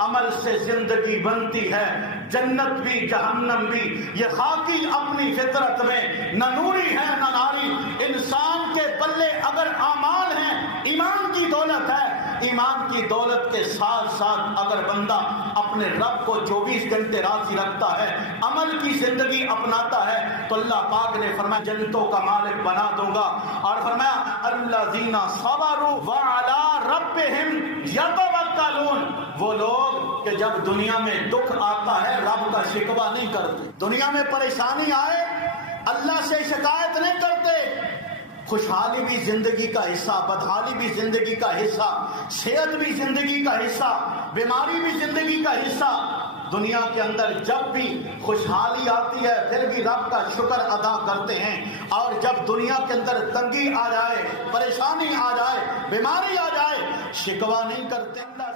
عمل سے زندگی بنتی ہے، جنت بھی جہنم بھی۔ یہ خاکی اپنی فطرت میں نہ نوری ہے نہ ناری۔ انسان کے پلے اگر اعمال ہیں، ایمان کی دولت ہے، ایمان کی دولت کے ساتھ ساتھ اگر بندہ اپنے رب کو 24 گھنٹے راضی رکھتا ہے، عمل کی زندگی اپناتا ہے، تو اللہ پاک نے فرمایا جنتوں کا مالک بنا دوں گا۔ اور فرمایا الذین صبروا وعلی ربہم یتوکلون، وہ لوگ کہ جب دنیا میں دکھ آتا ہے رب کا شکوہ نہیں کرتے، دنیا میں پریشانی آئے اللہ سے شکایت نہیں کرتے۔ خوشحالی بھی زندگی کا حصہ، بدحالی بھی زندگی کا حصہ، صحت بھی زندگی کا حصہ، بیماری بھی زندگی کا حصہ۔ دنیا کے اندر جب بھی خوشحالی آتی ہے پھر بھی رب کا شکر ادا کرتے ہیں، اور جب دنیا کے اندر تنگی آ جائے، پریشانی آ جائے، بیماری آ جائے، شکوہ نہیں کرتے۔ اللہ